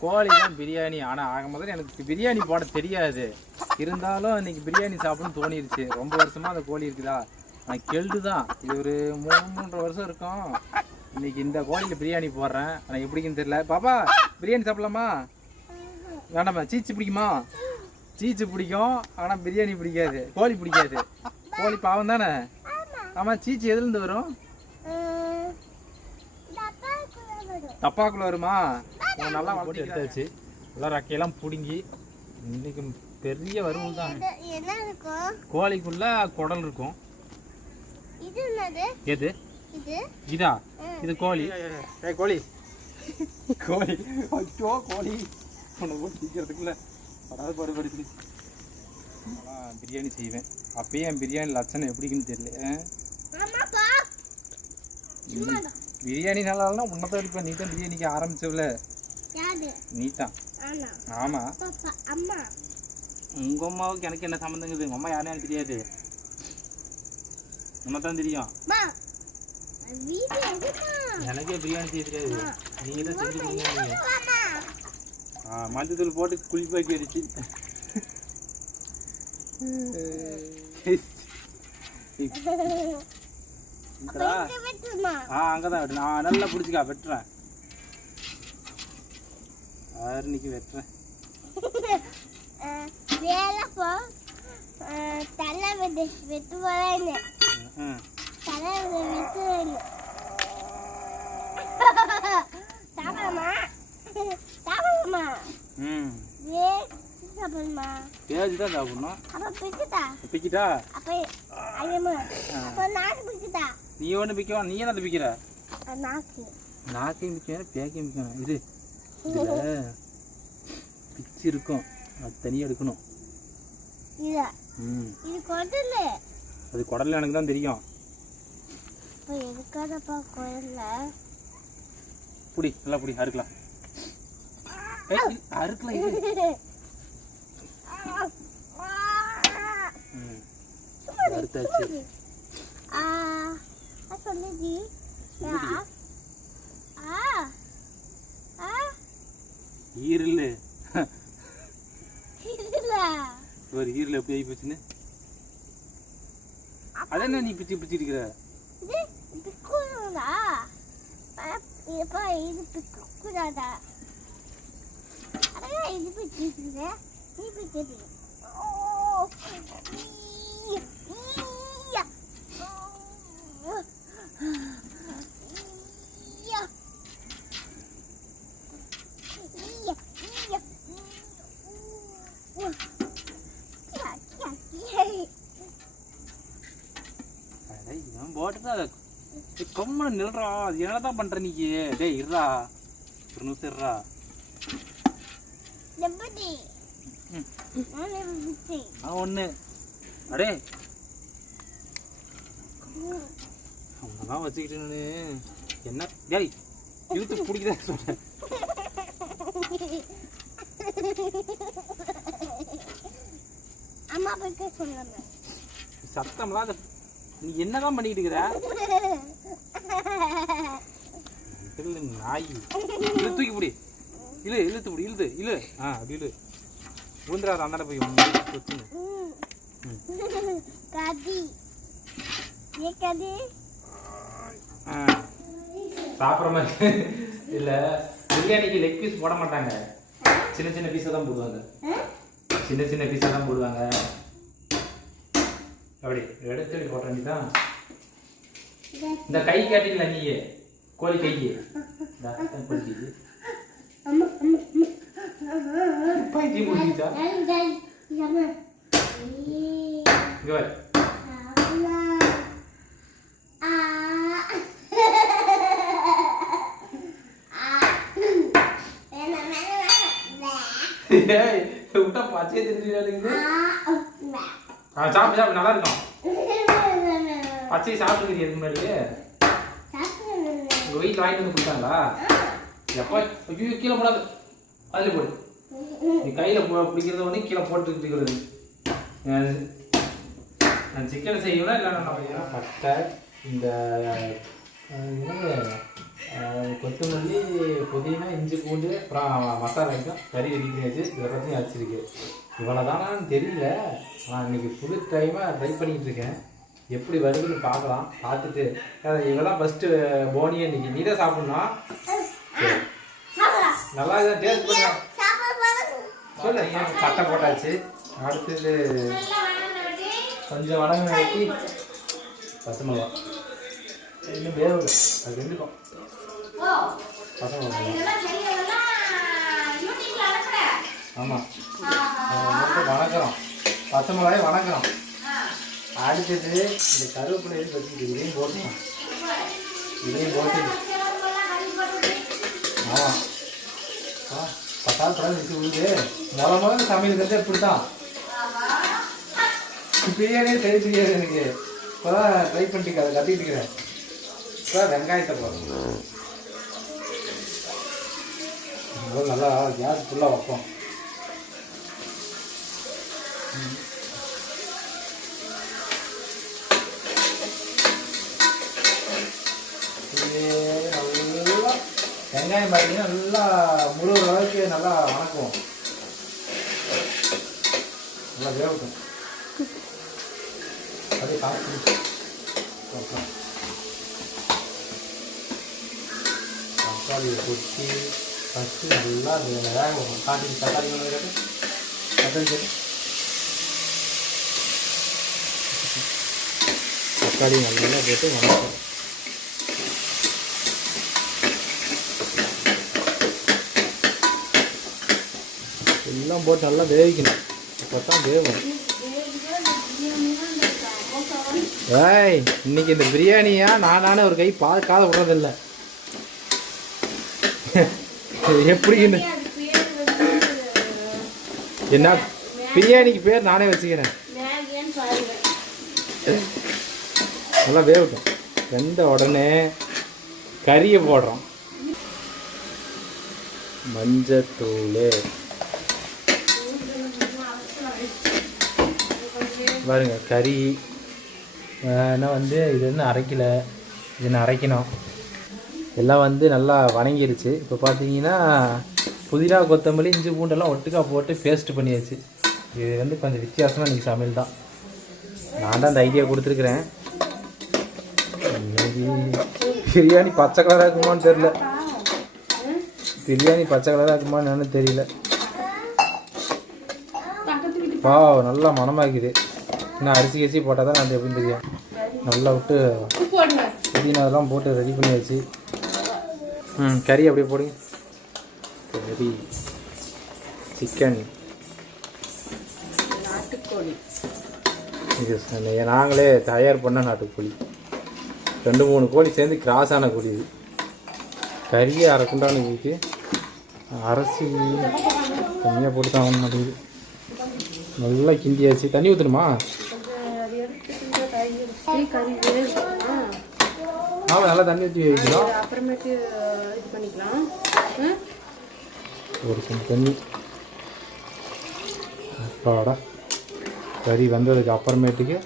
கோழி தான் பிரியாணி. ஆனால் ஆக முதல்ல எனக்கு பிரியாணி போட தெரியாது. இருந்தாலும் இன்னைக்கு பிரியாணி சாப்பிடணும்னு தோணிருச்சு. ரொம்ப வருஷமா அந்த கோழி இருக்குதா? நான் கெல்டு தான் இது ஒரு மூணு மூன்றரை வருஷம் இருக்கும். இன்னைக்கு இந்த கோழியில் பிரியாணி போடுறேன். ஆனால் எப்படின்னு தெரியல. பாப்பா பிரியாணி சாப்பிடலாமா? வேண்டாமா சீச்சு பிடிக்குமா? சீச்சு பிடிக்கும். ஆனால் பிரியாணி பிடிக்காது. கோழி பிடிக்காது. கோழி பாவம் தானே? ஆமாம் சீச்சு எதுலேருந்து வரும்? தப்பாக்குள்ள வருமா? நல்லா போட்டு எடுத்தாச்சு. எல்லாம் ரக்கையெல்லாம் பிடுங்கி இன்னைக்கு பெரிய வறுவல் தான். கோழிக்குள்ள குடல் இருக்கும். இது என்னது? எது? இது? இதா? இது கோழி. கோழி. கோழி. ஐயோ கோழி. உன்னை போட்டு சீக்கிரத்துக்குள்ள படாத பாடுபடுத்து பிரியாணி செய்வேன். அப்பயே என் பிரியாணி லட்சணம் எப்படின்னு தெரியல. பிரியாணி நல்லா இல்லைனா உன்னதான் இருப்பேன் நீ தான் பிரியாணிக்கு ஆரம்பிச்சவல யாரு நீ தான் ஆனா ஆமாம் பாப்பா அம்மா. உங்க அம்மாவுக்கு எனக்கு என்ன சம்மந்தங்குது உங்க அம்மா யாருன்னு எனக்கு தெரியாது. நம்ம தான் தெரியும் எனக்கே பிரியாணி செய்ய தெரியாது. நீங்க தான் செஞ்சு கொடுங்க ஆ மஞ்சத்தூள் போட்டு குளிப்பாக்கி அடிச்சு ஆ அங்கதான் நான் நல்லா பிடிச்சிக்கா வெட்டுறேன் ஆறுனிக்கு வெட்டுறேன் வேலை போ தலை வெட்டு வெட்டு போறேன்னு ம். தலை வெட்டு சாப்பிடமா சாப்பிடமா ம். வே சாப்பிடமா பேஜ் தான் சாப்பிடணும். அப்ப பிடிச்சிட்டா பிக்கிட்டா? அப்ப ஐயம்மா அப்ப நாக்கு பிடிச்சிட்டா நீ ஒன்று பிக்கவா நீ என்ன பிக்கிற? நாக்கு. நாக்கையும் பிக்கணும் பேக்கையும் பிக்கணும் இது இதில் பிச்சு இருக்கும். அது தனியாக எடுக்கணும். இத. ம். கொடல. அது குடல்ல எனக்கு தான் தெரியும். கொடல புடி நல்லா புடி அறுக்கலாம். அறுக்கலாம் அறுத்தாச்சு. ஆ ஆ சொல்லுடி ஆ ஆ ஆ ஈரல் ஒரு ஈரல் எப்படி ஆகி போச்சுன்னு அதென்ன நீ பிச்சு பிச்சு இருக்கிற இது கொம்மன் நில்றா. அது என்னதான் பண்ற நீ? டேய் இருடா. ஒரு நிமிஷம் இருடா. நான் ஒன்று அடே. அவங்கதான் வச்சுக்கிட்டு என்ன? டேய் இழுத்து பிடிக்கிறேன் சொல்றேன் அம்மா சத்தம்லாம் அதை நீ என்னதான் பண்ணிக்கிட்டு இருக்கிற? இல்ல, நாய். இழு தூக்கி பிடி. இழு இழுத்து பிடி இழுது இழு. ஆ அப்படி இழு. விழுந்துடாத அந்தாண்ட போய் வச்சுங்க கதி. ஏ கதி? சாப்பிட்ற மாதிரி இல்லை. பிரியாணிக்கு லெக் பீஸ் போட மாட்டாங்க. சின்ன சின்ன பீஸை தான் போடுவாங்க. சின்ன சின்ன பீஸாக தான் போடுவாங்க. அப்படி எடுத்து அப்படி போட்ட வேண்டியதான் இந்த கை காட்டில நீயே கோழி கைக்கு. கோழி கைக்கு. இங்க வர ஏய் விட்டா பச்சையே தெரிஞ்சுக்காதுங்க ஆ ஆ சாப்பிடு சாப்பிடு நல்லா இருக்கும் வேணா பச்சையை சாப்பிட்டுக்கிறீ அதுக்கு முன்னாடியே உங்கள் வீட்டில் வாங்கிட்டு வந்து கொடுத்தாங்களா? எப்போ ஐயோ கீழே போடாது. அதில் போடு. நீ கையில் போ பிடிக்கிறத ஒன்று கீழே போட்டு இருக்கிறது நான் சிக்கன் செய்யணும் இல்லை நான் பட்டை இந்த கொத்தமல்லி புதினா இஞ்சி பூண்டு அப்புறம் மசாலா ஐட்டம் கறி ரெடி பண்ணி வச்சு இது எல்லாத்தையும் அரைச்சிருக்கு. இவ்வளோதானான்னு தெரியல. நான் இன்னைக்கு புது டைமாக ட்ரை பண்ணிட்டு இருக்கேன். எப்படி வருதுன்னு பார்க்கலாம். பார்த்துட்டு இவெல்லாம் ஃபஸ்ட்டு போனியை இன்னைக்கு நீ தான் சாப்பிட்ணும்? நல்லா இதை டேஸ்ட் பண்ண. சொல்ல பட்டை போட்டாச்சு. அடுத்தது கொஞ்சம் வடங்க வெட்டி. பச்சை மிளகா. இன்னும் வேவு அது ரெண்டுக்கும். பச்சை மிளகா. ஆமாம் வணக்கிறோம் பச்சை மிளகாய் வணக்கிறோம் அடுத்தது இந்த கருவேப்பிலை பற்றி இதையும் போட்டோம் இதையும் போட்டு ஆமாம் ஆ பத்தாள் படம் வச்சு விழுது முத முதல்ல சமையல் கற்று இப்படி தான் பிரியாணியே செய்ய தெரியாது எனக்கு. இப்போதான் ட்ரை பண்ணிட்டு அதை கட்டிட்டு இருக்கிறேன். இப்போ வெங்காயத்தை போடுறோம் நல்லா கேஸ் ஃபுல்லாக வைப்போம். வெங்காயம் பார்த்தீங்கன்னா நல்லா முழுகிற அளவுக்கு நல்லா வணக்குவோம் நல்லா வேகட்டும் அப்படியே காய்ச்சி அப்புறம் தக்காளியை கொட்டி ஃபஸ்ட்டு நல்லா அது வேக வைக்கணும் காட்டி தக்காளி ஒன்று கேட்டு தக்காளி தக்காளி நல்லா போட்டு வணக்கம். எல்லாம் போட்டு நல்லா வேவிக்கணும். அப்போ தான் வேகும் ஏய் இன்னைக்கு இந்த பிரியாணியா நான் நானே ஒரு கை பார்க்காத விடுறதில்ல. எப்படி என்ன? பிரியாணிக்கு பேர் நானே வச்சுக்கிறேன். நல்லா வேகட்டும் வெந்த உடனே கறியை போடுறோம். மஞ்சத்தூள் பாருங்க கறி. என்ன வந்து இது வந்து அரைக்கல. இது நான் அரைக்கணும். எல்லாம் வந்து நல்லா வணங்கிருச்சு. இப்போ பார்த்தீங்கன்னா புதினா கொத்தமல்லி இஞ்சி பூண்டெல்லாம் ஒட்டுக்கா போட்டு பேஸ்ட் பண்ணியாச்சு. இது வந்து கொஞ்சம் வித்தியாசமாக இன்றைக்கி சமையல் தான். நான் தான் அந்த ஐடியா கொடுத்துருக்குறேன். பிரியாணி பச்சை கலராக இருக்குமான்னு தெரில பிரியாணி பச்சை கலராக இருக்குமான்னு என்னன்னு தெரியல. வா நல்லா மணமாக்குது இன்னும் அரிசி கரிசி போட்டால் தான் அது எப்படின்னு தெரியும். நல்லா விட்டு புதினா அதெல்லாம் போட்டு ரெடி பண்ணியாச்சு. ம் கறி அப்படியே போடுங்க கறி. சிக்கன் நாட்டுக்கோழி. இது நாங்களே தயார் பண்ண நாட்டுக்கோழி. ரெண்டு மூணு கோழி சேர்ந்து கிராஸ் ஆன கோழி இது கறியை அரைக்குண்டான குண்டான இருக்கு அரைச்சி கம்மியாக போட்டு தான் ஆகணும் மாட்டேங்குது நல்லா கிண்டியாச்சு. தண்ணி ஊற்றணுமா ஆமாம் நல்லா தண்ணி ஊற்றி வைக்கலாம். அப்புறமேட்டு இது பண்ணிக்கலாம் ஒரு கொஞ்சம் தண்ணி. அப்பாடா. கறி வந்ததுக்கு அப்புறமேட்டுக்கு